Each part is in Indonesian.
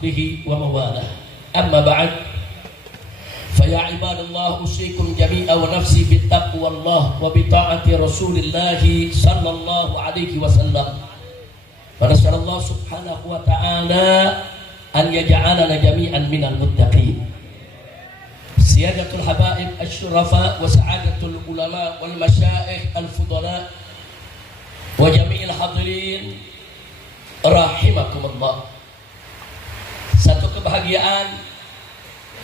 وصحبه ومواله. أما بعد فيا عباد الله أوصيكم جميعا ونفسي بتقوى الله وبطاعة رسول الله صلى الله عليه وسلم. ونسأل الله سبحانه وتعالى أن يجعلنا جميعا من المتقين. سيادة الحبائب الشرفاء وسعادة العلماء والمشايخ الفضلاء وجميع الحاضرين rahimakumullah. Satu kebahagiaan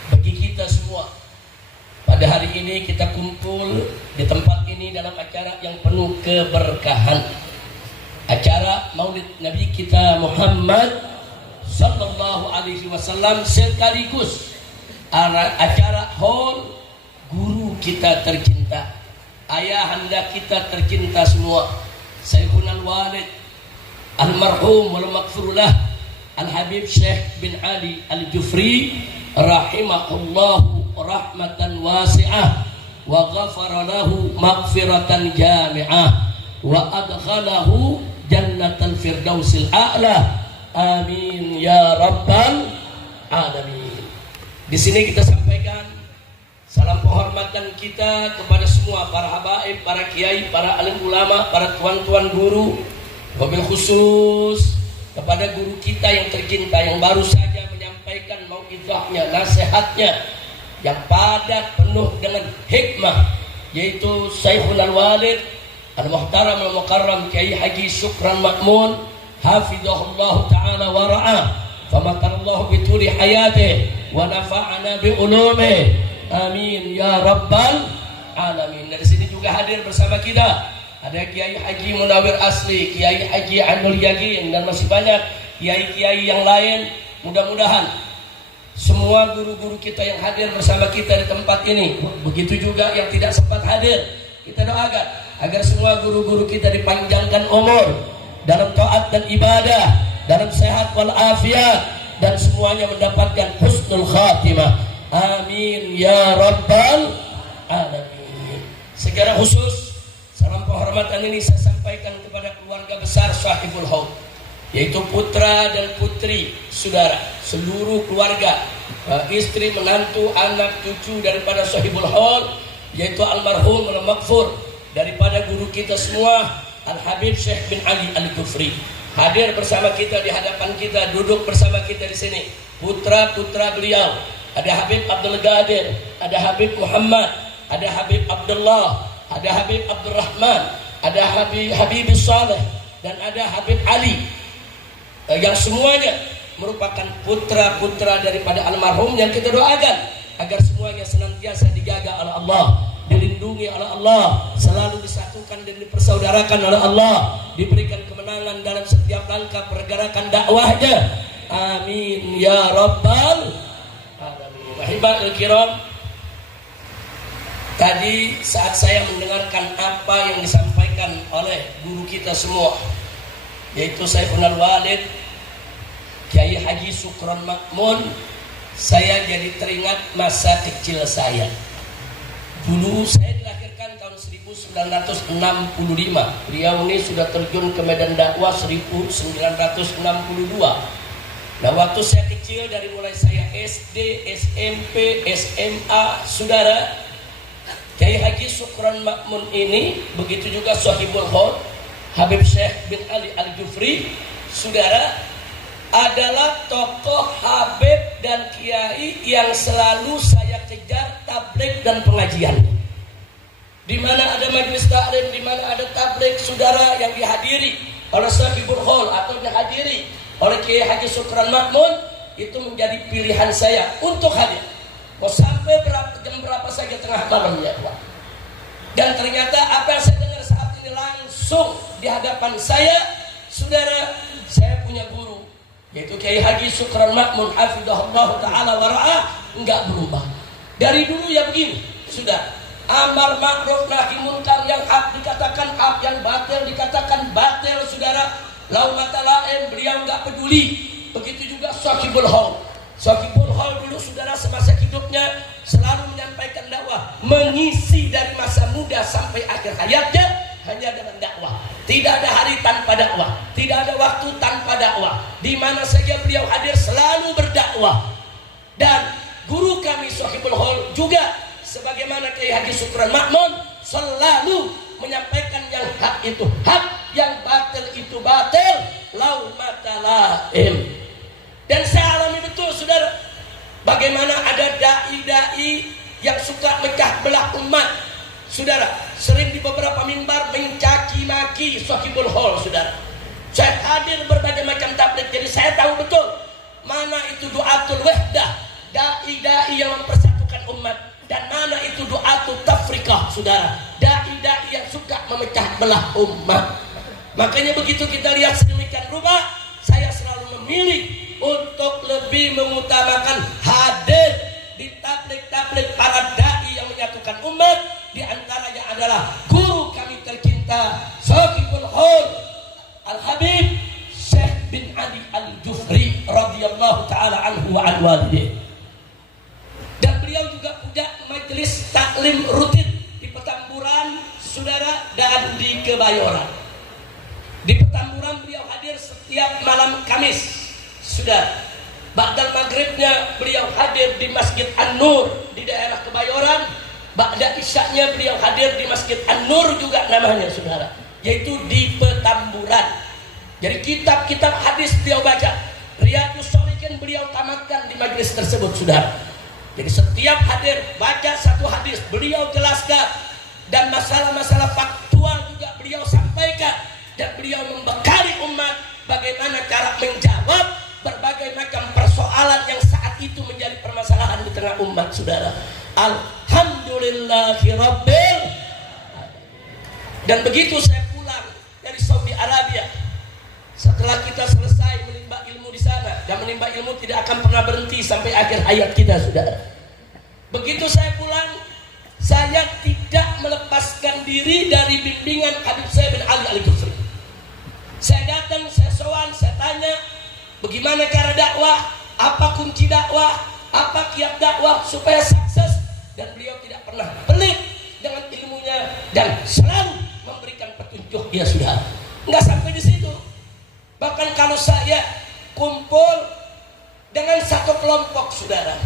bagi kita semua pada hari ini kita kumpul di tempat ini dalam acara yang penuh keberkahan, acara Maulid Nabi kita Muhammad sallallahu alaihi wasallam, sekaligus acara haul guru kita tercinta, ayahanda kita tercinta semua, Syekhuna Al-Walid Almarhum wal maghfurullah Al-Habib Syekh bin Ali Al-Jufri rahimahullahu rahmatan wasi'ah wa ghafara lahu maghfiratan jami'ah wa adkhalahu jannatal firdausil a'la. Amin ya rabbal alamin. Di sini kita sampaikan salam penghormatan kita kepada semua para habaib, para kiai, para alim ulama, para tuan-tuan guru, wabil khusus kepada guru kita yang tercinta yang baru saja menyampaikan mau'izahnya, nasihatnya yang padat penuh dengan hikmah, yaitu Syekhul Al-Walid Al-Muhtaram Al-Mukarram Kiai Haji Syukran Ma'mun hafizahullah ta'ala wa ra'ah famatarallahu bituri hayatih wa nafa'ana bi ulumih. Amin ya rabbal alamin. Dari sini juga hadir bersama kita ada Kiai Haji Munawir Asli, Kiai Haji Anul Yagin, dan masih banyak kiai-kiai yang lain. Mudah-mudahan semua guru-guru kita yang hadir bersama kita di tempat ini, begitu juga yang tidak sempat hadir, kita doakan agar semua guru-guru kita dipanjangkan umur dalam taat dan ibadah, dalam sehat walafiat, dan semuanya mendapatkan husnul khatimah. Amin ya rabbal alamin. Secara khusus salam penghormatan ini saya sampaikan kepada keluarga besar Sahibul Haud, yaitu putra dan putri, saudara, seluruh keluarga, istri, menantu, anak, cucu daripada Sahibul Haud, yaitu almarhum al-maghfur daripada guru kita semua Al-Habib Syekh bin Ali Al-Jufri. Hadir bersama kita di hadapan kita, duduk bersama kita di sini putra-putra beliau. Ada Habib Abdul Qadir, ada Habib Muhammad, ada Habib Abdullah, ada Habib Abdurrahman, ada Habib Saleh, dan ada Habib Ali, yang semuanya merupakan putra-putra daripada almarhum yang kita doakan agar semuanya senantiasa dijaga oleh Allah, dilindungi oleh Allah, selalu disatukan dan dipersaudarakan oleh Allah, diberikan kemenangan dalam setiap langkah pergerakan dakwahnya. Amin ya rabbal alamin. Wahibatul kiram, tadi saat saya mendengarkan apa yang disampaikan oleh guru kita semua, yaitu Syekhul Al-Walid Kiai Haji Syukran Ma'mun, saya jadi teringat masa kecil saya. Dulu saya dilahirkan tahun 1965. Beliau ini sudah terjun ke medan dakwah 1962. Nah, waktu saya kecil, dari mulai saya SD, SMP, SMA, saudara, Kiai Haji Syukran Ma'mun ini, begitu juga Sahibul Haud Habib Syekh bin Ali Al-Jufri, saudara, adalah tokoh Habib dan Kiai yang selalu saya kejar tabligh dan pengajian. Di mana ada majelis taklim, di mana ada tabligh, saudara, yang dihadiri oleh Sahibul Haud atau dihadiri oleh Kiai Haji Syukran Ma'mun, itu menjadi pilihan saya untuk hadir. Mau sampai jam berapa saja, tengah malam ya Pak. Dan ternyata apa yang saya dengar saat ini langsung di hadapan saya, saudara, saya punya guru, yaitu Kiai Haji Syukran Ma'mun hafizahullah ta'ala wa ra'ah, enggak berubah. Dari dulu ya begini, sudah amar ma'ruf nahi munkar, yang hak dikatakan hak, yang batil dikatakan batil, saudara. Lau mata lain beliau enggak peduli. Begitu juga Sahibul Haud. Sahibul Haud dulu, saudara, semasa hidupnya selalu menyampaikan dakwah, mengisi dari masa muda sampai akhir hayatnya hanya dengan dakwah. Tidak ada hari tanpa dakwah, tidak ada waktu tanpa dakwah. Di mana saja beliau hadir selalu berdakwah. Dan guru kami Sohibul Hol juga sebagaimana Kiai Haji Sukron Makmun selalu menyampaikan yang hak itu hak, yang batil itu batil, lau matalaim. Dan saya alami betul saudara, bagaimana ada dai-dai yang suka mecah belah umat. Saudara, sering di beberapa mimbar mencaci maki Sohibul Hol, saudara. Saya hadir berbagai macam tabligh, jadi saya tahu betul mana itu du'atul wahdah, dai-dai yang mempersatukan umat, dan mana itu du'atul tafrikah, saudara, dai-dai yang suka memecah belah umat. Makanya begitu kita lihat sedemikian rupa, saya selalu memilih untuk lebih mengutamakan hadir di tabligh-tabligh para dai yang menyatukan umat. Di antaranya adalah guru kami tercinta Sohibul Hol Al-Habib Syekh bin Ali Al-Jufri radhiyallahu taala anhu wa an walidih. Dan beliau juga punya majelis taklim rutin di Petamburan, saudara, dan di Kebayoran. Di Petamburan beliau hadir setiap malam Kamis, saudara. Ba'dal maghribnya beliau hadir di Masjid An-Nur di daerah Kebayoran. Ba'da isyaknya beliau hadir di Masjid An-Nur juga namanya, saudara, yaitu di Petamburan. Jadi kitab-kitab hadis beliau baca, Riyadhus Shalihin beliau tamatkan di majelis tersebut, saudara. Jadi setiap hadir baca satu hadis beliau jelaskan, dan masalah-masalah faktual juga beliau sampaikan, dan beliau membekali umat bagaimana cara menjawab berbagai macam persoalan yang saat itu menjadi permasalahan di tengah umat, saudara. Alhamdulillahirabbil. Dan begitu saya pulang dari Saudi Arabia, setelah kita selesai menimba ilmu di sana, dan menimba ilmu tidak akan pernah berhenti sampai akhir hayat kita, saudara. Begitu saya pulang, saya tidak melepaskan diri dari bimbingan Habib saya bin Ali Al-Jufri. Saya datang, saya sowan, saya tanya, bagaimana cara dakwah, apa kunci dakwah, apa kiat dakwah supaya sukses. Dan beliau tidak pernah pelit dengan ilmunya dan selalu memberikan petunjuk dia, sudah. Enggak sampai di situ. Bahkan kalau saya kumpul dengan satu kelompok, saudara,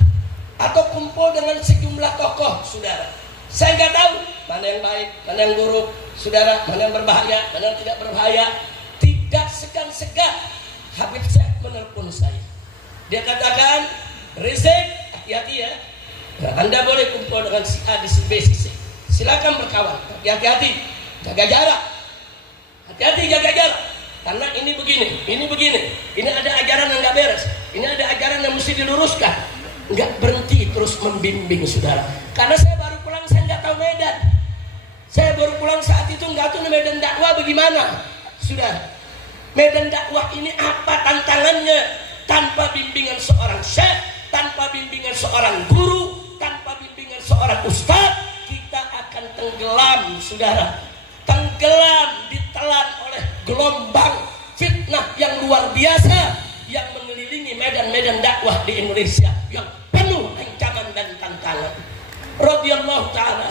atau kumpul dengan sejumlah tokoh, saudara, saya nggak tahu mana yang baik, mana yang buruk, saudara, mana yang berbahaya, mana yang tidak berbahaya. Tidak segan-segan Habib saya menelpon saya. Dia katakan, Rizik, hati-hati ya. Nah, Anda boleh kumpul dengan si A, si B, si C. Silakan berkawan. Hati-hati, jaga jarak. Hati-hati jaga jarak. Karena ini begini, ini begini. Ini ada ajaran yang nggak beres. Ini ada ajaran yang mesti diluruskan. Nggak berhenti terus membimbing, saudara. Karena saya baru pulang, saya nggak tahu medan. Saya baru pulang saat itu nggak tahu medan dakwah bagaimana, saudara. Medan dakwah ini apa tantangannya? Tanpa bimbingan seorang syekh, tanpa bimbingan seorang guru, tanpa bimbingan seorang ustadz, kita akan tenggelam, saudara. Tenggelam, ditelan oleh gelombang fitnah yang luar biasa yang mengelilingi medan-medan dakwah di Indonesia yang penuh ancaman dan tantangan. Radhiyallahu ta'ala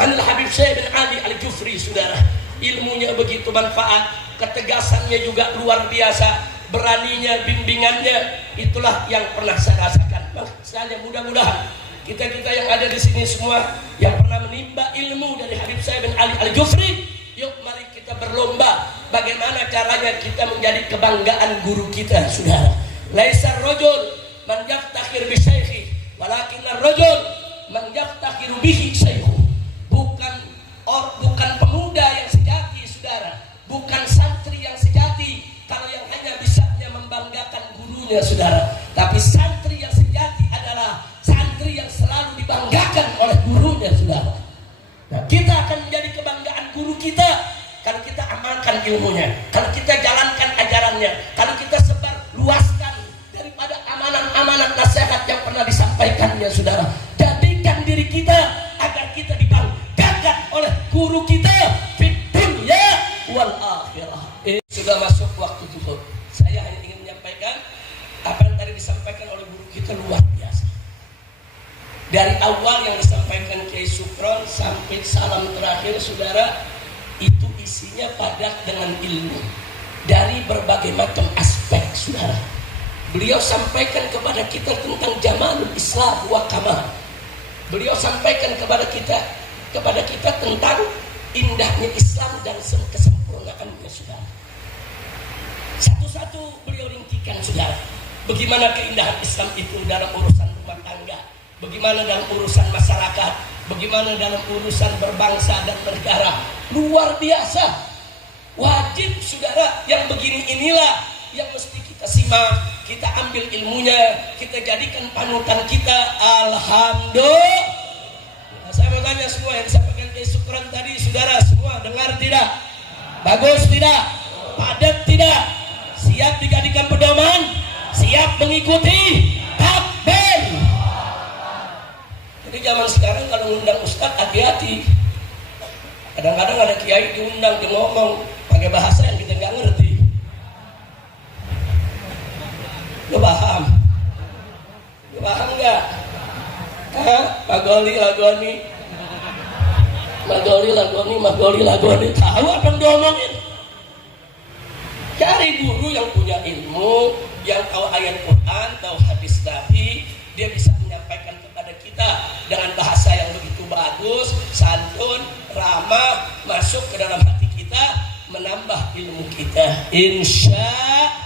anil Habib Syekh bin Ali Al-Jufri, saudara. Ilmunya begitu manfaat, ketegasannya juga luar biasa, beraninya, bimbingannya, itulah yang pernah saya rasakan. Makanya mudah-mudahan kita-kita yang ada di sini semua yang pernah menimba ilmu dari Habib saya bin Ali Al-Jufri, yuk mari kita berlomba bagaimana caranya kita menjadi kebanggaan guru kita, saudara. Laisar rajul man yaftakhir bi syaikhi, walakin ar-rajul man yaftakhiru bihi syaikhu. Bukan pemuda yang sejati, saudara. Bukan santri yang sejati kalau yang hanya bisanya membanggakan gurunya, saudara. Tapi santri yang sejati adalah santri yang selalu dibanggakan oleh gurunya, saudara. Nah, kita akan menjadi kebanggaan guru kita kalau kita amalkan ilmunya, kalau kita jalankan ajarannya, kalau kita sebar luaskan daripada amanat-amanat nasihat yang pernah disampaikannya, saudara. Jadikan diri kita agar kita dibanggakan oleh guru kita fid dunya wal akhirah. Sudah masuk waktu tutup. Saya hanya ingin menyampaikan apa yang tadi disampaikan oleh guru kita luar biasa. Dari awal yang disampaikan Kiai Sukron sampai salam terakhir, saudara, itu isinya padat dengan ilmu dari berbagai macam aspek, saudara. Beliau sampaikan kepada kita tentang jamalul Islam wa kamal. Beliau sampaikan kepada kita tentang indahnya Islam dan kesempurnaannya, saudara. Satu-satu beliau ringkikan, saudara. Bagaimana keindahan Islam itu dalam urusan rumah tangga, bagaimana dalam urusan masyarakat, bagaimana dalam urusan berbangsa dan bernegara. Luar biasa. Wajib, saudara, yang begini inilah yang mesti kita simak, kita ambil ilmunya, kita jadikan panutan kita. Alhamdulillah. Nah, saya mau tanya semua yang disampaikan Kiai Syukron tadi, saudara semua dengar tidak? Bagus tidak? Padat tidak? Siap dijadikan pedoman? Siap mengikuti? Takbir. Jadi zaman sekarang kalau ngundang ustadz hati-hati. Kadang-kadang ada kiai diundang, dia ngomong pakai bahasa yang kita nggak ngerti. Lo paham? Lo paham nggak? Magoli lagoni. Tahu apa yang diomongin? Cari guru yang punya ilmu, yang tahu ayat Quran, tahu hadis Nabi, dia bisa menyampaikan kepada kita dengan bahasa yang begitu bagus, santun, ramah, masuk ke dalam hati kita, menambah ilmu kita. Insya Allah.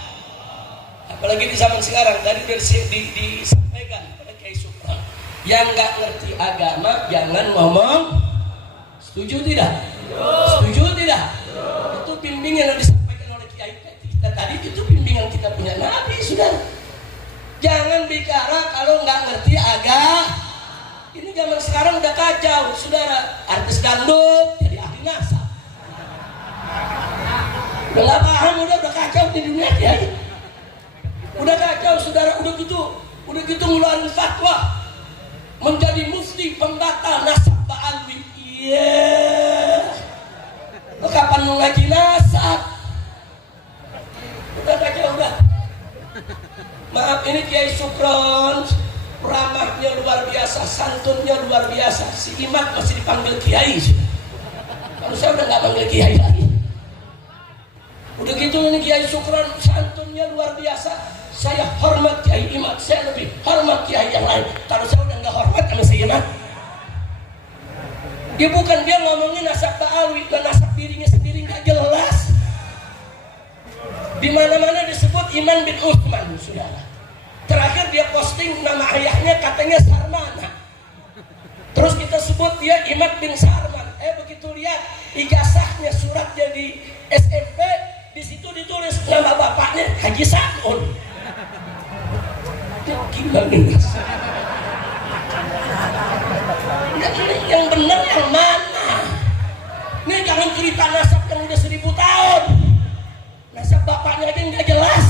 Apalagi di zaman sekarang, tadi sudah disampaikan pada Kiai Syukron, yang nggak ngerti agama jangan ngomong. Setuju tidak? Setuju tidak? Itu bimbingan yang disampaikan oleh Kiai kita tadi, itu bimbingan kita punya Nabi, saudara. Jangan bicara kalau nggak ngerti agama. Ini zaman sekarang udah kacau, saudara. Artis dangdut jadi ahli NASA. Udah nggak paham, udah kacau di dunia ya. Udah kacau, saudara. Udah gitu ngeluarin fatwa menjadi mufti pembatal nasab ba'alwi. Iya. Lo kapan mau ngaji nasab? Udah kacau, udah. Maaf, ini Kiai Syukron, ramahnya luar biasa, santunnya luar biasa. Si Imam masih dipanggil Kiai. Kalau saya udah nggak panggil Kiai lagi. Udah gitu ini Kiai Syukron, santunnya luar biasa. Saya hormat Kiai Imam, saya lebih hormat Kiai yang lain. Kalau saya udah nggak hormat sama si Imam, dia bukan dia ngomongin nasab ta'alwi dan nasab dirinya sendiri nggak jelas. Di mana-mana disebut Iman bin Utsman, saudara. Terakhir dia posting nama ayahnya katanya Sarmana. Terus kita sebut dia Imad bin Sarman. Begitu lihat ijazahnya, suratnya di SMP, di situ ditulis nama bapaknya Haji Saun. Gimana ini? Yang benar yang mana? Ini jangan cerita nasab yang udah 1000 tahun. Nasab bapaknya aja nggak jelas.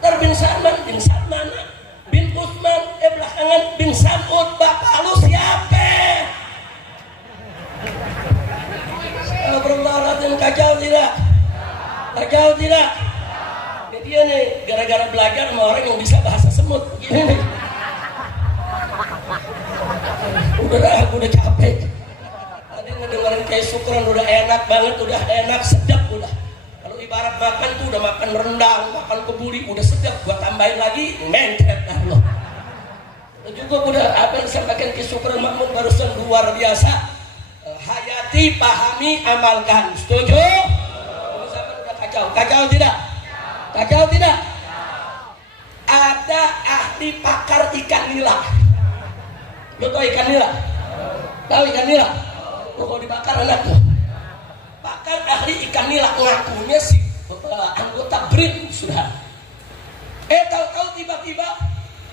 Ntar bin Salman, bin Salmana, bin Utsman, belakangan bin Sam'ud. Bapak lu siapa? Astagfirullahaladzim, kacau tidak? Kacau tidak? Ini dia nih, gara-gara belajar sama orang yang bisa bahasa semut. Gini nih. Udah capek. Tadi ngedengerin Kiai Syukron udah enak banget, udah enak, sedap udah. Kalau ibarat makan tuh udah makan rendang, makan kebuli, udah sedap. Gua tambahin lagi, mencret dah loh. Juga udah apa yang disampaikan Kiai Syukron Makmun barusan luar biasa. Hayati, pahami, amalkan. Setuju? Udah kacau. Kacau tidak? Kacau tidak? Ada ahli pakar ikan nila. Lo tau ikan nila? Tahu ikan nila? Lo kalau dibakar enak tuh. Pakar ahli ikan nila ngakunya si anggota BRIN sudah. Tahu-tahu tiba-tiba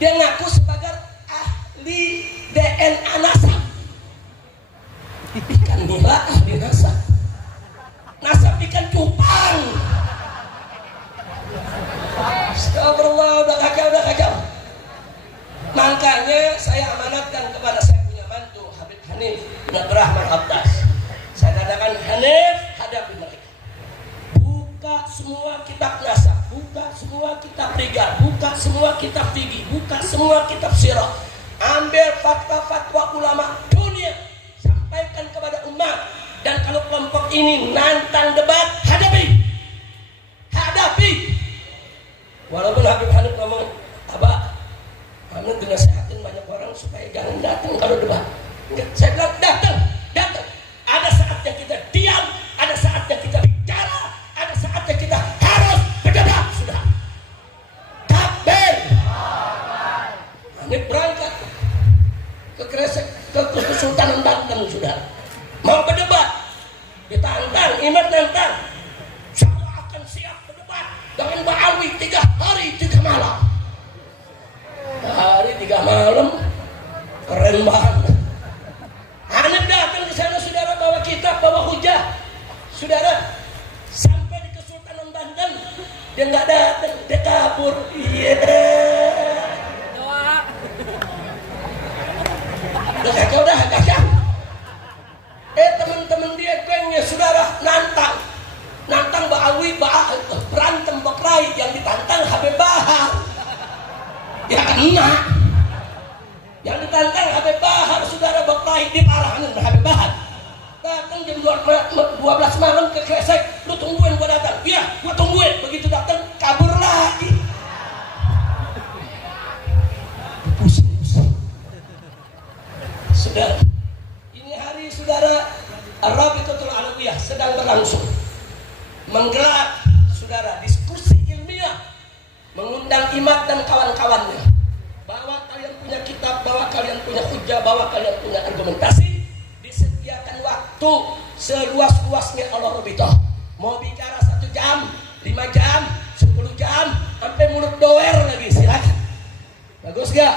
dia ngaku sebagai ahli DNA nasab. Ikan nila ahli nasab. Nasab ikan cupang. Astagfirullah, udah kacau. Makanya saya amanatkan kepada saya punya mantu Habib Hanif bin Abdurrahman Abbas. Saya katakan, Hanif, hadapi mereka. Buka semua kitab nasab, buka semua kitab rijal, buka semua kitab fikih, buka semua kitab sirah. Ambil fatwa-fatwa ulama dunia, sampaikan kepada umat dan kalau kelompok ini nantang debat, hadapi. Walaupun Habib Hanif ngomong, Abah, Hanif dinasehatin banyak orang supaya jangan datang kalau debat. Saya bilang datang. Ada saatnya kita diam, ada saatnya kita bicara, ada saatnya kita harus berdebat. Sudah. Takbir. Hanif berangkat ke Kresek, ke Kesultanan Banten, sudah. Mau berdebat, ditantang, Imam nantang. Saya akan siap berdebat dengan Ba'awi 3 hari 3 malam. Hari 3 malam, keren banget. Hanif datang ke sana, saudara, bawa kitab, bawa hujah. Saudara, sampai di Kesultanan Banten, dia nggak datang, dia kabur. Iya. Udah kacang. Teman-teman dia gengnya, saudara, nantang Ba'awi, berantem Bakrai, yang ditantang Habib Bahar. Ya kena. Yang ditantang Habib Bahar, saudara, Bakrai diparahin Habib Bahar. Datang jam 12 malam ke Kresek, lu tungguin gua datang. Iya, gua tungguin. Begitu datang, kabur lagi. Pusing. Saudara, ini hari, saudara, Ar-Rabitatul Alawiyah sedang berlangsung, menggelar, saudara, diskusi ilmiah, mengundang Imad dan kawan-kawannya. Bahwa kalian punya kitab, bahwa kalian punya hujah, bahwa kalian punya argumentasi, disediakan waktu seluas-luasnya Allah Rabitah. Mau bicara 1 jam, 5 jam, 10 jam, sampai mulut doer lagi, silakan. Bagus gak?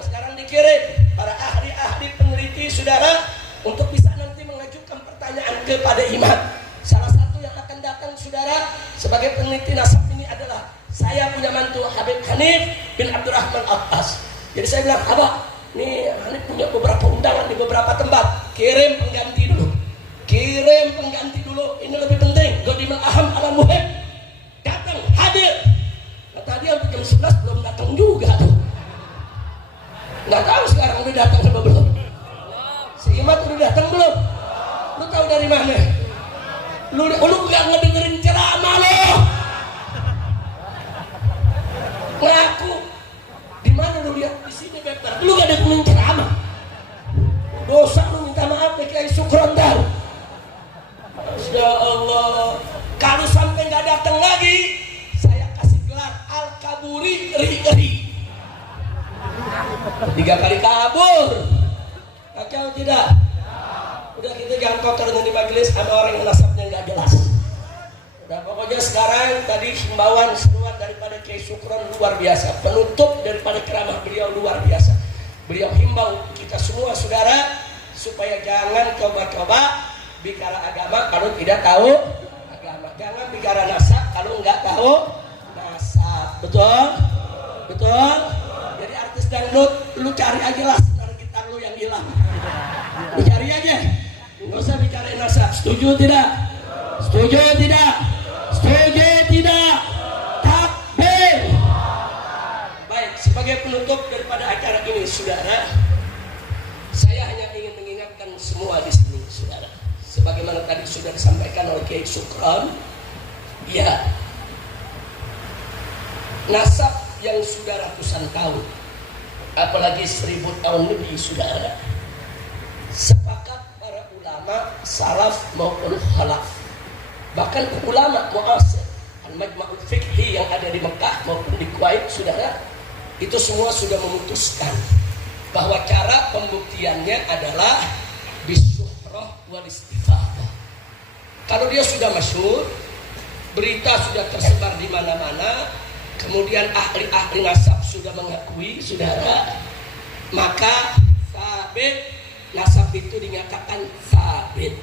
Sekarang dikirim para ahli-ahli peneliti, saudara, untuk bisa nanti mengajukan pertanyaan kepada Imam. Salah satu yang akan datang, saudara, sebagai peneliti nasab ini adalah saya punya mantu Habib Hanif bin Abdurrahman Abbas. Jadi saya bilang, Abah, nih Hanif punya beberapa undangan di beberapa tempat, kirim pengganti dulu, ini lebih penting. Godimul aham ala muhib, datang, hadir. Kata dia jam 11 belum datang juga tuh. Nggak tahu sekarang udah datang apa belum. Si Imam udah datang belum? Lu tahu dari mana? Lu nggak ngedengerin ceramah lo. Ngaku. Di mana lu lihat? Di sini beber. Lu nggak dengerin ceramah. Dosa lu minta maaf deh Kiai Sukron dah. Masya Allah. Kalau sampai nggak datang lagi, saya kasih gelar Al-Kaburi Ri-Ri. 3 kali kabur. Kacau tidak? Udah kita jangan kotor di majelis sama orang yang nasabnya nggak jelas. Udah pokoknya sekarang tadi himbauan seruan daripada Kiai Sukron luar biasa. Penutup daripada ceramah beliau luar biasa. Beliau himbau kita semua, saudara, supaya jangan coba-coba bicara agama kalau tidak tahu agama. Jangan bicara nasab kalau nggak tahu nasab. Betul? Jadi artis dangdut, lu cari aja lah senar gitar lu yang hilang. Lu cari aja. Nggak usah bicara nasab. Setuju tidak? Takbir. Baik, sebagai penutup daripada acara ini, saudara, saya hanya ingin mengingatkan semua di sini, saudara. Sebagaimana tadi sudah disampaikan oleh Kiai Sukron, ya, nasab yang sudah ratusan tahun, apalagi 1000 tahun lebih, saudara, sepakat para ulama salaf maupun khalaf, bahkan ulama muasir al-majma'ul fiqhi yang ada di Mekah maupun di Kuwait, saudara, itu semua sudah memutuskan bahwa cara pembuktiannya adalah bisyuhrah wal istifadah. Kalau dia sudah masyhur, berita sudah tersebar di mana-mana, kemudian ahli-ahli nasab sudah mengakui, saudara, maka sabit, nasab itu dinyatakan sabit,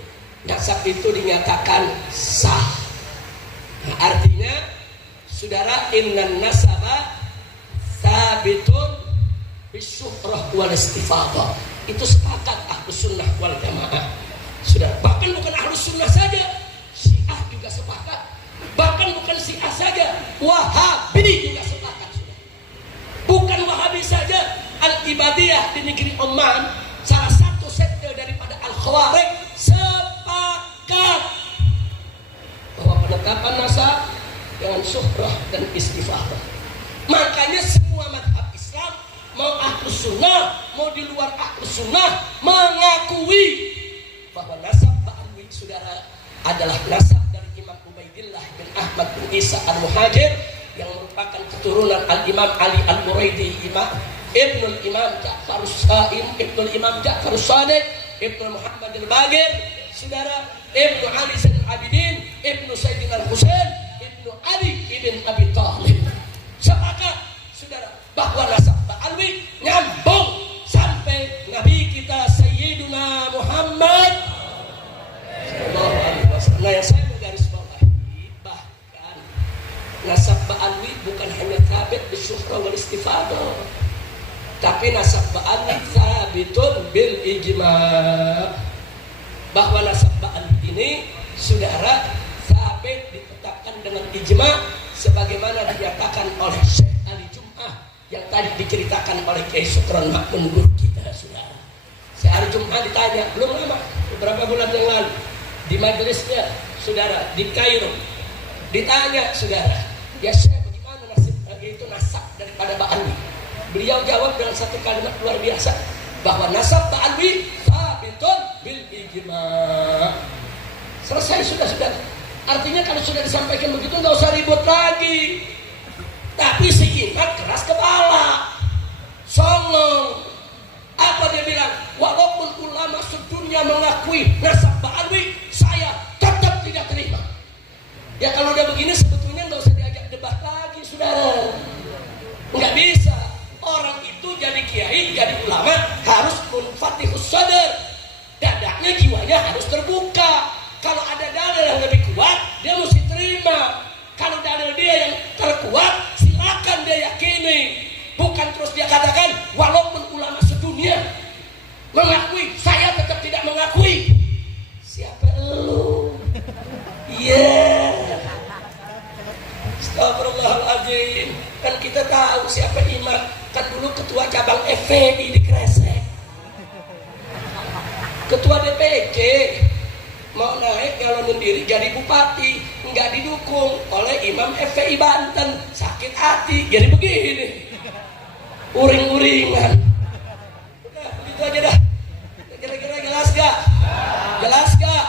nasab itu dinyatakan sah. Nah, artinya, saudara, innan nasaba sabitun bisyuhrah wal istifadah. Itu sepakat ahlus sunnah wal jamaah. Saudara, bahkan bukan ahlus sunnah saja, Syiah juga sepakat. Bahkan bukan Syiah saja, Wahabi juga sepakat. Bukan Wahabi saja, Al-Ibadiyah di negeri Oman, salah satu sekte daripada Al-Khawarij, syuhrah dan istifadah. Makanya semua madhab Islam, mau ahlus sunnah, mau di luar ahlus sunnah, mengakui bahwa nasab Ba'alwi saudara adalah nasab dari Imam Ubaidillah bin Ahmad bin Isa al-Muhajir yang merupakan keturunan Al-Imam Ali al-Muraidi, Ibnul Imam Ja'far Shadiq, Ibnu Muhammad al-Bagir, saudara, Ibnu Ali Zainal Abidin, Ibnu Sayyidina al-Husain, Ibnu Ali ibn Abi Thalib. Sepakat saudara bahwa nasab Ba'alwi nyambung sampai Nabi kita Sayyiduna Muhammad sallallahu alaihi wasallam. Nah, yang saya mau garis bawahi, bahkan nasab Ba'alwi bukan hanya thabit bisyuhra wal istifadah, tapi nasab Ba'alwi thabitun bil ijma'. Bahwa nasab Ba'alwi ini saudara thabit ditetapkan dengan ijma' sebagaimana dinyatakan oleh Syekh Ali Jum'ah yang tadi diceritakan oleh Kiai Sukron Makmun guru kita saudara. Syekh Ali Jum'ah ditanya belum lama, beberapa bulan yang lalu di majelisnya saudara di Kairo, ditanya saudara, ya Syekh bagaimana nasib itu nasab daripada Ba'alwi? Beliau jawab dengan satu kalimat luar biasa, bahwa nasab Ba'alwi thabitun bil ijma'. Selesai sudah. Artinya kalau sudah disampaikan begitu nggak usah ribut lagi. Tapi si Imam keras kepala, songong. Apa dia bilang? Walaupun ulama sedunia mengakui nasab Ba'alwi, saya tetap tidak terima. Ya kalau udah begini sebetulnya nggak usah diajak debat lagi, saudara. Nggak bisa. Orang itu jadi kiai, jadi ulama harus munfatihus sadar. Dadanya, jiwanya harus terbuka. Kalau ada dalil yang lebih kuat, dia mesti terima. Kalau dalil dia yang terkuat, silakan dia yakini. Bukan terus dia katakan, walaupun ulama sedunia mengakui, saya tetap tidak mengakui. Siapa lu? Iya. Astagfirullahaladzim. Kan kita tahu siapa imam. Kan dulu ketua cabang FPI di Kresek, ketua DPC mau naik nyalonin diri jadi bupati, nggak didukung oleh imam FPI Banten, sakit hati jadi begini, uring-uringan. Udah begitu aja dah. Kira-kira jelas gak? Jelas gak?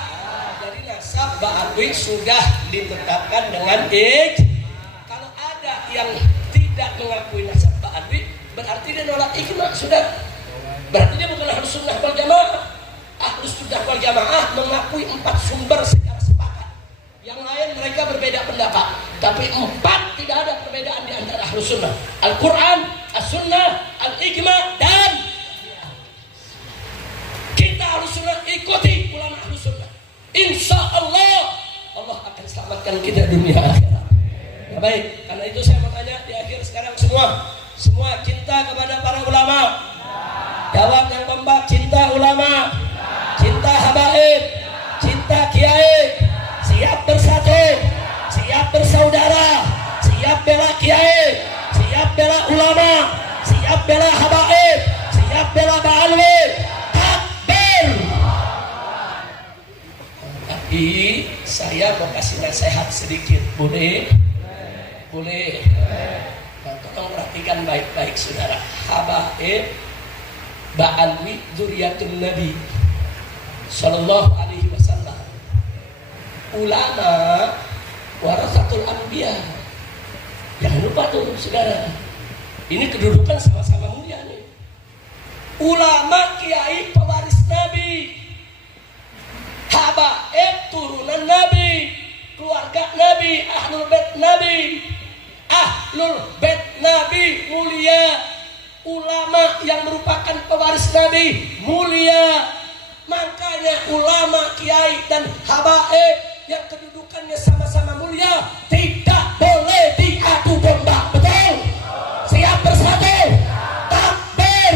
Jadi nasab Ba'alwi sudah ditetapkan dengan Kalau ada yang tidak mengakui nasab Ba'alwi, berarti dia nolak ijma' sudah. Berarti dia bukan ahlus sunnah wal jamaah. Ahlus sunnah wal jamaah mengakui 4 sumber secara sepakat. Yang lain mereka berbeda pendapat, tapi 4 tidak ada perbedaan di antara ahlus sunnah. Al-Quran, As-Sunnah, Al-Ijma' dan kita ahlus sunnah ikuti ulama ahlus sunnah. Insya Allah Allah akan selamatkan kita dunia akhirat. Ya baik, karena itu saya mau tanya di akhir sekarang semua cinta kepada para ulama. Jawab yang kompak, cinta ulama, cinta habaib, cinta kiai, siap bersatu, siap bersaudara, siap bela kiai, siap bela ulama, siap bela habaib, siap bela Ba'alwi. Takbir. Tapi saya mau kasih nasihat sedikit, boleh? Boleh. Nah, tolong perhatikan baik-baik saudara. Habaib Ba'alwi dzurriyyatun Nabi sallallahu alaihi wasallam. Ulama warasatul anbiya. Jangan lupa tuh saudara. Ini kedudukan sama-sama mulia nih. Ulama kiai pewaris Nabi. Habaib turunan Nabi, keluarga Nabi, ahlul bait Nabi. Ahlul bait Nabi mulia. Ulama yang merupakan pewaris Nabi mulia. Makanya ulama, kiai dan habaib yang kedudukannya sama-sama mulia tidak boleh diadu domba. Betul? Siap bersatu. Takbir.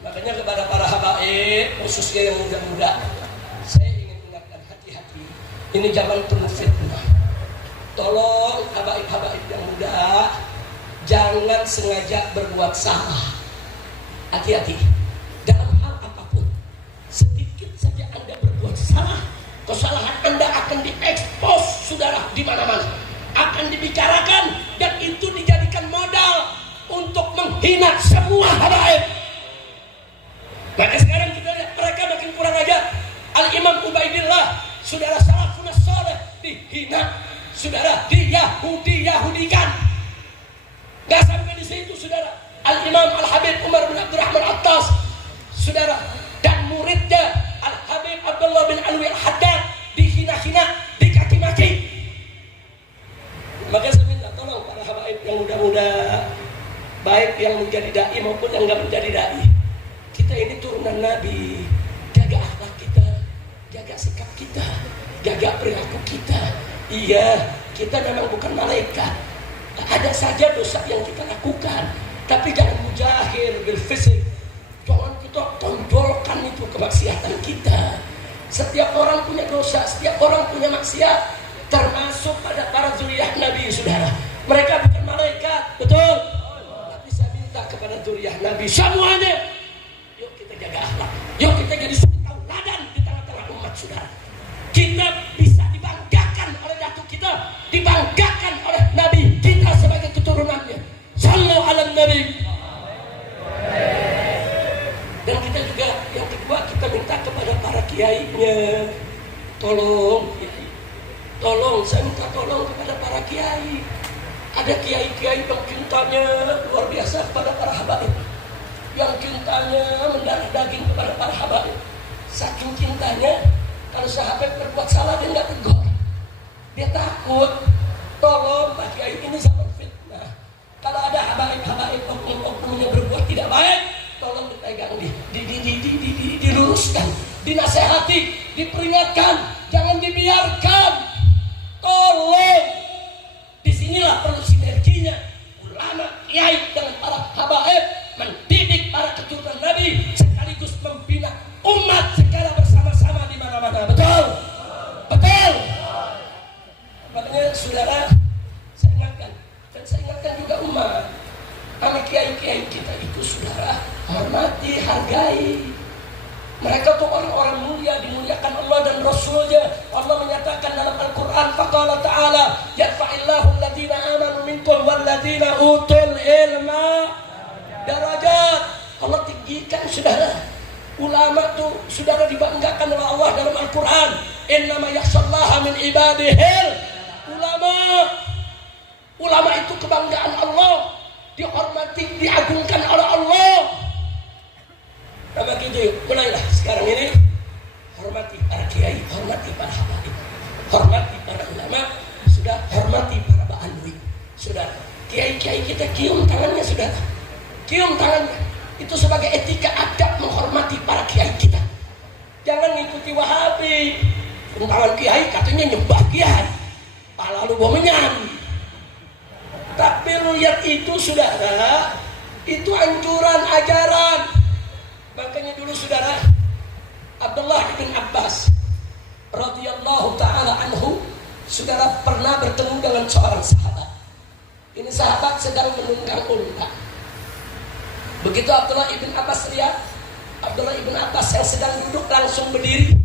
Makanya kepada para habaib, khususnya yang muda-muda, saya ingin mengingatkan hati-hati. Ini zaman penuh fitnah. Tolong habaib-habaib yang muda, jangan sengaja berbuat salah. Hati-hati dalam hal apapun. Sedikit saja Anda berbuat salah, kesalahan Anda akan diekspos saudara di mana-mana. pemberitaan dibicarakan, dan itu dijadikan modal untuk menghina semua habaib. Maka sekarang kita lihat mereka makin kurang ajar. Al-Imam Ubaidillah, saudara salafun saleh, dihina, saudara, Yahudikan. Gak sampai di situ, saudara. Al-Imam Al-Habib Umar bin Abdurrahman Attas, saudara, dan muridnya Al-Habib Abdullah bin Alwi Al-Haddad dihina-hina, dikaki-maki. Maka saya minta tolong para habaib yang muda-muda, baik yang menjadi dai maupun yang gak menjadi dai, kita ini turunan Nabi. Jaga akhlak kita, jaga sikap kita, jaga perilaku kita. Iya, kita memang bukan malaikat. Ada saja dosa yang kita lakukan, tapi jangan mujahir bil fisik. Jangan kita tonjolkan itu kemaksiatan kita. Setiap orang punya dosa, setiap orang punya maksiat, termasuk pada para zuriyah Nabi, saudara. Mereka bukan malaikat, betul? Tapi saya minta kepada zuriyah Nabi semuanya, yuk kita jaga akhlak, yuk kita jadi suri tauladan di tengah-tengah umat, saudara. Kita bisa dibanggakan oleh datuk kita, dibanggakan oleh Nabi kita sebagai keturunannya. Sallu ala Nabi. Dan kita juga yang kedua, kita minta kepada para kiainya, tolong saya minta tolong kepada para kiai. Ada kiai-kiai yang cintanya luar biasa kepada para habaib, yang cintanya mendarah daging kepada para habaib. Saking cintanya, kalau sahabat berbuat salah dia nggak tegur, dia takut. Tolong Pak Kiai, ini zaman fitnah. Kalau ada habaib-habaib oknum-oknumnya berbuat tidak baik, tolong dipegang, diluruskan, dinasehati, diperingatkan, jangan dibiarkan. Tolong. Disinilah perlu sinerginya ulama, kiai dengan para habaib, mendidik para keturunan Nabi, sekaligus membina umat secara bersama-sama di mana-mana. Betul? Betul? Makanya saudara, saya ingatkan, dan saya ingatkan juga umat, kami kiai-kiai kita itu, saudara, hormati, hargai. Mereka tuh orang-orang mulia, dimuliakan Allah dan Rasulnya. Allah menyatakan dalam Al-Quran, faqala ta'ala, yarfa'illahu alladhina amanu minkum walladhina utul ilma darajat. Allah tinggikan, saudara. Ulama tuh, saudara, dibanggakan oleh Allah dalam Al-Quran. Innama yakhshallaha min ibadihil ulama. Ulama itu kebanggaan Allah, dihormati, diagungkan oleh Allah. Nah begitu, yuk mulailah sekarang ini. Hormati para kiai, hormati para habaib, hormati para ulama, sudah hormati para ba'alwi. Sudah, kiai-kiai kita cium tangannya, sudah cium tangannya. Itu sebagai etika adab menghormati para kiai kita. Jangan ngikuti Wahabi, tangan kiai katanya nyembah kiai, pala lu bawa menyan. Tapi lu lihat itu, saudara, itu anjuran ajaran. Makanya dulu, saudara, Abdullah bin Abbas radhiyallahu ta'ala anhu, saudara, pernah bertemu dengan seorang sahabat. Ini sahabat sedang menunggang unta. Begitu Abdullah bin Abbas lihat, Abdullah bin Abbas yang sedang duduk langsung berdiri,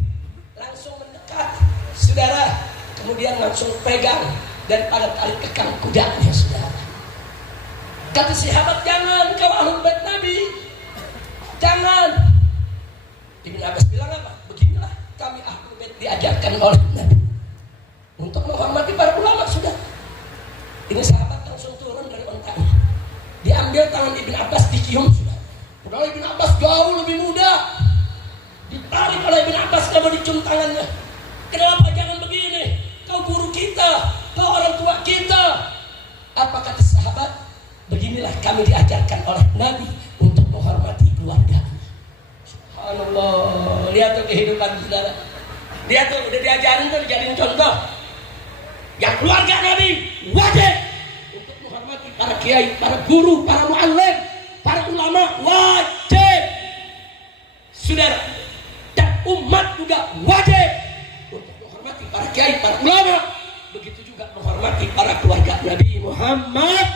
langsung mendekat, saudara, kemudian langsung pegang daripada tali kekang kudanya, saudara. Kata sahabat, jangan kau ahlul bait Nabi, jangan. Ibn Abbas bilang apa? Beginilah kami ahlul bait diajarkan oleh Nabi untuk menghormati para ulama, sudah. Ini sahabat langsung turun dari ontanya, diambil tangan Ibn Abbas, dicium, sudah. Padahal Ibn Abbas jauh lebih muda, ditarik oleh Ibn Abbas, kamu dicium tangannya. Kenapa jangan begini? Kau guru kita, kau orang tua kita. Apa kata sahabat? Beginilah kami diajarkan oleh Nabi untuk menghormati keluarga. Subhanallah, lihat tuh kehidupan, saudara. Lihat tuh, udah diajarin tuh, dijadiin contoh. Yang keluarga Nabi wajib untuk menghormati para kiai, para guru, para muallim, para ulama, wajib, saudara. Dan umat juga wajib untuk menghormati para kiai, para ulama. Begitu juga menghormati para keluarga Nabi Muhammad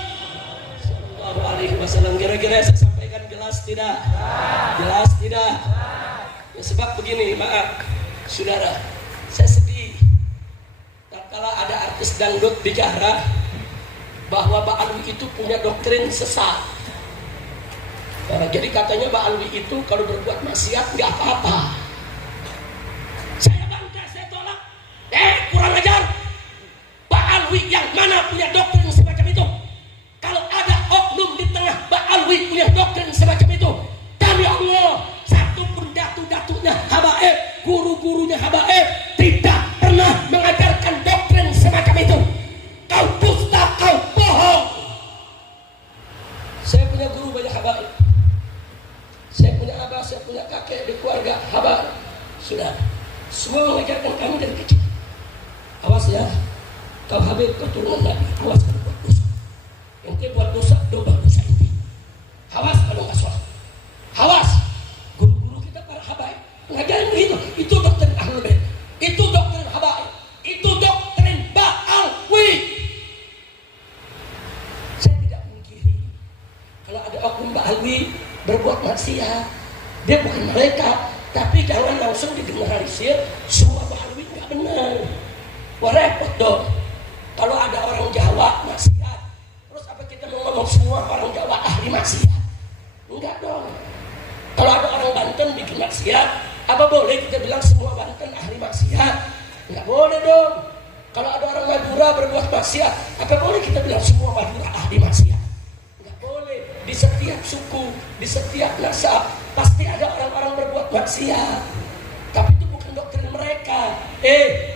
sallallahu alaihi wasallam. Kira-kira saya sampaikan jelas tidak? Jelas tidak? Ya, sebab begini, maaf, saudara, saya sedih tatkala ada artis dangdut bicara, bahwa Ba'alwi itu punya doktrin sesat. Jadi katanya Ba'alwi itu kalau berbuat maksiat nggak apa-apa. Saya bantah, saya tolak. Kurang ajar. Ba'alwi yang mana punya doktrin semacam itu? Kalau ada oknum di tengah Ba'alwi punya doktrin semacam itu, demi Allah, satupun datu-datunya habaib, guru-gurunya habaib tidak pernah mengajarkan doktrin semacam itu. Kau dusta, kau bohong. Saya punya guru banyak habaib. Saya punya abah, saya punya kakek di keluarga habaib. Sudah, semua mengajarkan kami dari kecil. Awas ya, kau habib keturunan Nabi, awas kalau buat dosa. Ente buat dosa, dobel dosa ente. Awas kalau nggak sholat. Awas. Guru-guru kita para habaib mengajarin begitu. Itu doktrin Ahlul Bait. Itu doktrin habaib. Itu doktrin Ba'alwi. Saya tidak mungkiri kalau ada oknum Ba'alwi berbuat maksiat, dia bukan mereka. Tapi jangan langsung digeneralisir semua Ba'alwi nggak benar. Wah repot dong. Kalau ada orang Jawa maksiat, terus apa kita mau ngomong semua orang Jawa ahli maksiat? Enggak dong. Kalau ada orang Banten bikin maksiat, apa boleh kita bilang semua Banten ahli maksiat? Enggak boleh dong. Kalau ada orang Madura berbuat maksiat, apa boleh kita bilang semua Madura ahli maksiat? Enggak boleh. Di setiap suku, di setiap nasab pasti ada orang-orang berbuat maksiat. Tapi itu bukan doktrin mereka.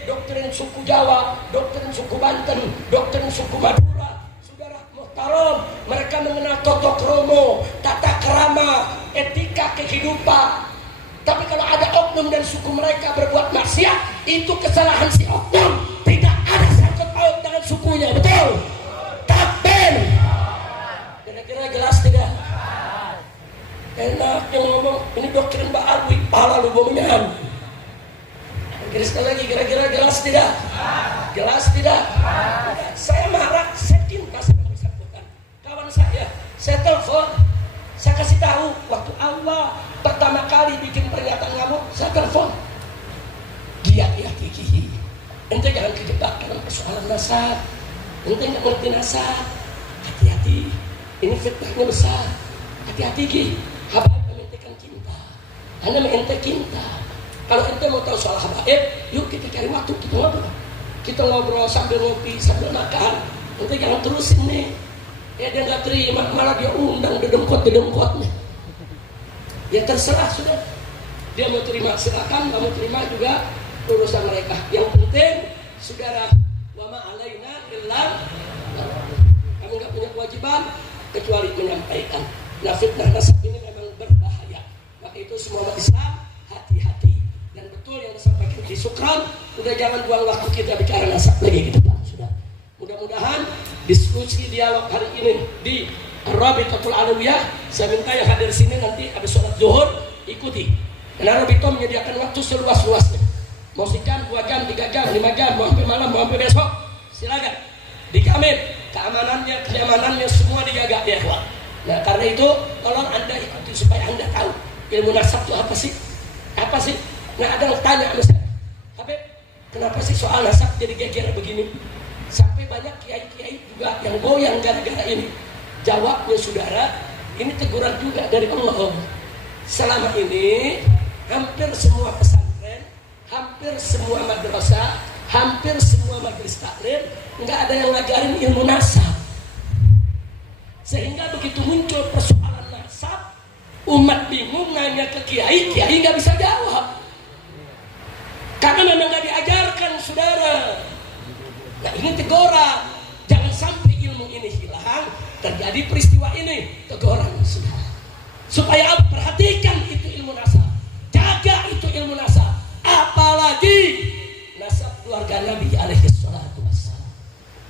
Doktrin suku Jawa, doktrin suku Banten, doktrin suku Madura, saudara muhtaram, mereka mengenal toto kromo, tata krama, etika kehidupan. Tapi kalau ada oknum dan suku mereka berbuat maksiat, itu kesalahan si oknum, tidak ada sangkut paut dengan sukunya, betul? Takbir. Kira-kira jelas tidak? Enak yang ngomong ini doktrin Ba'alwi, pala lu bomenyan. Sekali lagi, kira-kira jelas tidak? Jelas tidak? Saya marah, saya cinta sama bersangkutan. Kawan saya telepon, saya kasih tahu waktu Allah pertama kali bikin pernyataan ngamuk, saya telepon. Dia gigi. Ente jangan kejebak dalam persoalan nasab. Ente nggak ngerti nasab. Hati-hati, ini fitnahnya besar. Hati-hati Gi. Habaib menentekan cinta. Anda menente cinta. Kalau ente mau tahu soal habaib, yuk kita cari waktu, kita ngobrol. Kita ngobrol sambil ngopi, sambil makan. Ente jangan terusin nih. Dia nggak terima, malah dia undang dedengkot-dedengkotnya. Ya terserah sudah. Dia mau terima silakan, nggak mau terima juga urusan mereka. Yang penting, saudara, wa ma alaina illa kami nggak punya kewajiban kecuali menyampaikan. Nah fitnah nasab ini memang berbahaya. Maka itu semua umat Islam hati-hati. Dan betul yang disampaikan di Sukran, udah jangan buang waktu kita bicara nasab lagi ke depan. Sudah. Mudah-mudahan diskusi dialog hari ini di Rabitatul Alawiyah, saya minta yang hadir sini nanti habis sholat zuhur ikuti. Karena Rabito menyediakan waktu seluas-luasnya. Mau sejam, 2 jam, 3 jam, 5 jam, mau sampai malam, mau sampai besok, silakan. Dijamin keamanannya, kenyamanannya semua dijaga ya. Nah karena itu tolong Anda ikuti supaya Anda tahu ilmu nasab itu apa sih? Apa sih? Nah ada yang tanya sama saya, Habib, kenapa sih soal nasab jadi geger begini? Sampai banyak kiai-kiai juga yang goyang gara-gara ini. Jawabnya saudara, ini teguran juga dari Allah. Selama ini hampir semua pesantren, hampir semua madrasah, hampir semua majelis taklim nggak ada yang ngajarin ilmu nasab. Sehingga begitu muncul persoalan nasab, umat bingung nanya ke kiai, kiai nggak bisa jawab. Karena memang nggak diajarkan, saudara. Nah ini teguran, jangan sampai ilmu ini hilang, terjadi peristiwa ini, teguran saudara. Supaya perhatikan itu ilmu nasab, jaga itu ilmu nasab, apalagi nasab keluarga Nabi alaihi salatu wassalam.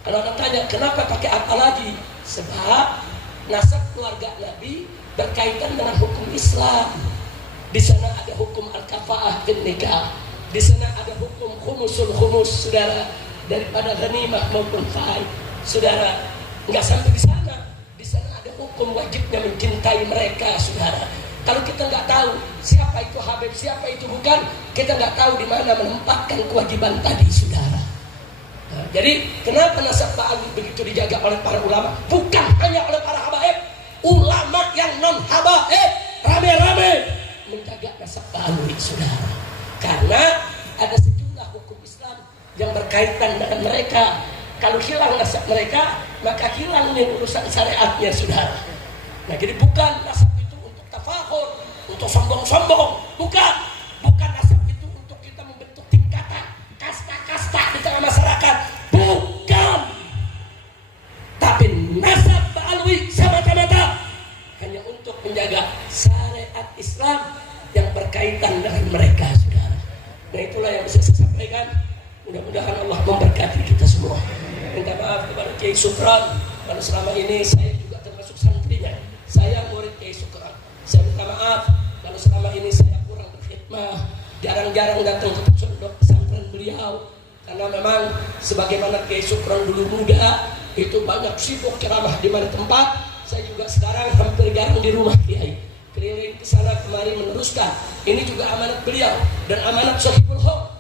Kalau orang tanya kenapa pakai apalagi, sebab nasab keluarga Nabi berkaitan dengan hukum Islam. Di sana ada hukum al-kafa'ah bin nikah, di sana ada hukum khumusul khumus, saudara, daripada ghanimah maupun faid. Saudara, nggak sampai di sana. Di sana ada hukum wajibnya mencintai mereka, saudara. Kalau kita nggak tahu siapa itu Habib, siapa itu bukan, kita nggak tahu di mana menempatkan kewajiban tadi, saudara. Nah, Jadi kenapa nasab Pak Ali begitu dijaga oleh para ulama? Bukan hanya oleh para habaib, ulama yang non habaib rame-rame menjaga nasab Pak Ali, saudara. Karena ada sejumlah hukum Islam yang berkaitan dengan mereka. Kalau hilang nasab mereka, maka hilang nih urusan syariatnya, saudara. Nah, jadi bukan nasab itu untuk tafakhur, untuk sombong-sombong, bukan nasab itu untuk kita membentuk tingkatan kasta-kasta di tengah masyarakat, bukan. Tapi nasab Ba'alwi semata-mata hanya untuk menjaga syariat Islam yang berkaitan dengan mereka, saudara. Nah, itulah yang bisa saya sampaikan. Mudah-mudahan Allah memberkati kita semua. Minta maaf kepada Kiai Sukran, karena selama ini saya juga termasuk santrinya. Saya murid Kiai Sukran. Saya minta maaf kalau selama ini saya kurang berkhidmah, jarang-jarang datang ke pondok pesantren beliau. Karena memang sebagaimana Kiai Sukran dulu muda, itu banyak sibuk ceramah di mana tempat. Saya juga sekarang hampir jarang di rumah Kiai. Keliling ke sana kemari meneruskan. Ini juga amanat beliau dan amanat Sahibul Haq.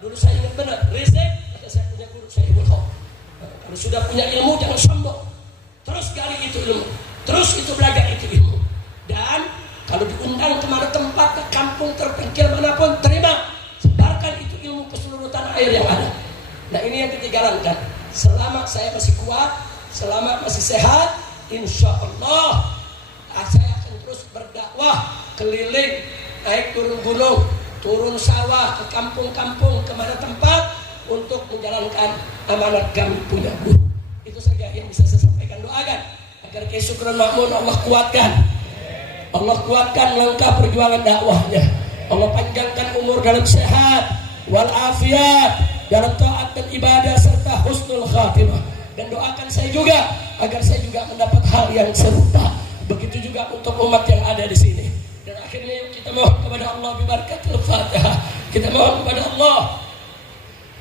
Dulu saya ingat benar, Rizek, kata saya punya guru Sahibul Haq. Kalau sudah punya ilmu jangan sombong. Terus gali itu ilmu. Terus itu belajar itu ilmu. Dan kalau diundang kemana tempat, ke kampung terpencil manapun, terima. Sebarkan itu ilmu ke seluruh tanah air yang ada. Nah, ini yang kita jalankan. Selama saya masih kuat, selama masih sehat, insya Allah saya akan terus berdakwah keliling, naik turun gunung, turun sawah, ke kampung-kampung, kemana tempat untuk menjalankan amanat kami punya guru. Itu saja yang bisa saya sampaikan. Doakan agar Kiai Sukron Makmun Allah kuatkan langkah perjuangan dakwahnya. Allah panjangkan umur dalam sehat walafiat, dalam taat dan ibadah serta husnul khatimah. Dan doakan saya juga agar saya juga mendapat hal yang serupa. Begitu juga untuk umat yang ada di sini. Dan akhirnya kita mohon kepada Allah bibarakatul Fatihah. Kita mohon kepada Allah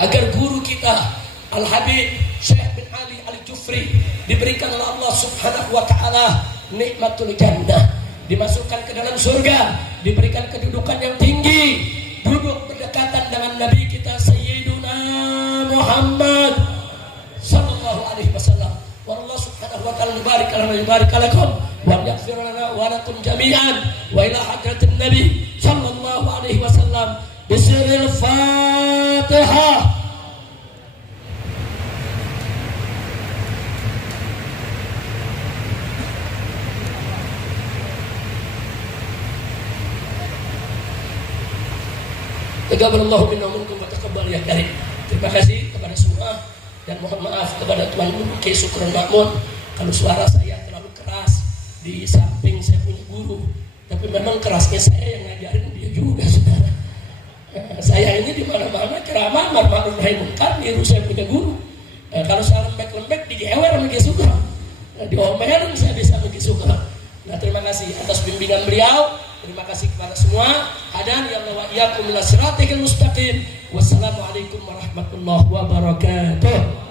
agar guru kita Al-Habib Syekh bin Ali Al-Jufri diberikan oleh Allah Subhanahu wa taala nikmatul jannah, dimasukkan ke dalam surga, diberikan kedudukan yang tinggi, duduk berdekatan dengan Nabi kita Sayyiduna Muhammad sallallahu alaihi wasallam. Wa Allah Subhanahu wa taala mubarik lana mubarik lakum wa yaghfir lana wa lakum jami'an wa ila hadratin Nabi sallallahu alaihi wasallam bisirril Fatihah. Taqabbalallahu minna wa minkum wa taqabbal ya karim. Terima kasih kepada semua dan mohon maaf kepada Tuan Guru Kiai Sukron Makmun kalau suara saya terlalu keras di samping saya punya guru. Tapi memang kerasnya saya yang ngajarin dia juga, saudara. Saya ini di mana-mana ceramah ma'ruf nahi munkar niru saya punya guru. Kalau saya lembek-lembek digewer sama Kiai Sukron. Diomelin saya bisa sama Kiai Sukron. Nah, terima kasih atas bimbingan beliau. Terima kasih kepada semua. Hadani Allah wa iyyakum ila siratal mustaqim. Wassalamualaikum warahmatullahi wabarakatuh.